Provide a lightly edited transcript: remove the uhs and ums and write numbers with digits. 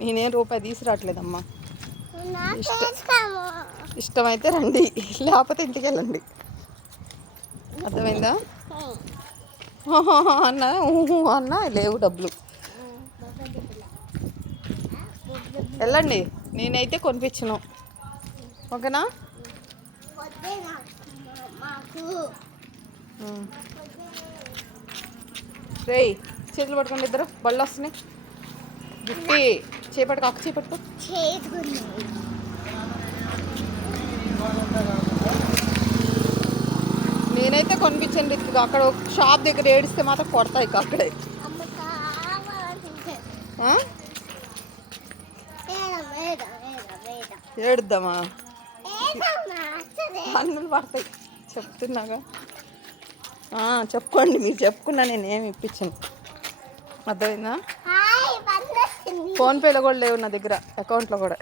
నేనేం రూపాయి తీసుకురావట్లేదమ్మా. ఇష్టమైతే రండి, లేకపోతే ఇంటికి వెళ్ళండి. అర్థమైందా? అన్న అన్న లేవు డబ్బులు. వెళ్ళండి, నేనైతే కొనిపించను. ఓకేనా? రేయ్, చేతులు పట్టుకోండి ఇద్దరు, బళ్ళు వస్తున్నాయి. గిట్టి చేపట్టుకో, అక్క చేపట్టుకో. నేనైతే కొనిపించండి. అక్కడ షాప్ దగ్గర ఏడిస్తే మాత్రం కొడతా ఇక అక్కడే. ఏడుద్దామా? అన్నులు పడతాయి చెప్తున్నాగా. చెప్పుకోండి, మీరు చెప్పుకున్నా నేనేమి ఇప్పించను. అర్థమైందా? ఫోన్పేలో కూడా లేవు నా దగ్గర, అకౌంట్లో కూడా.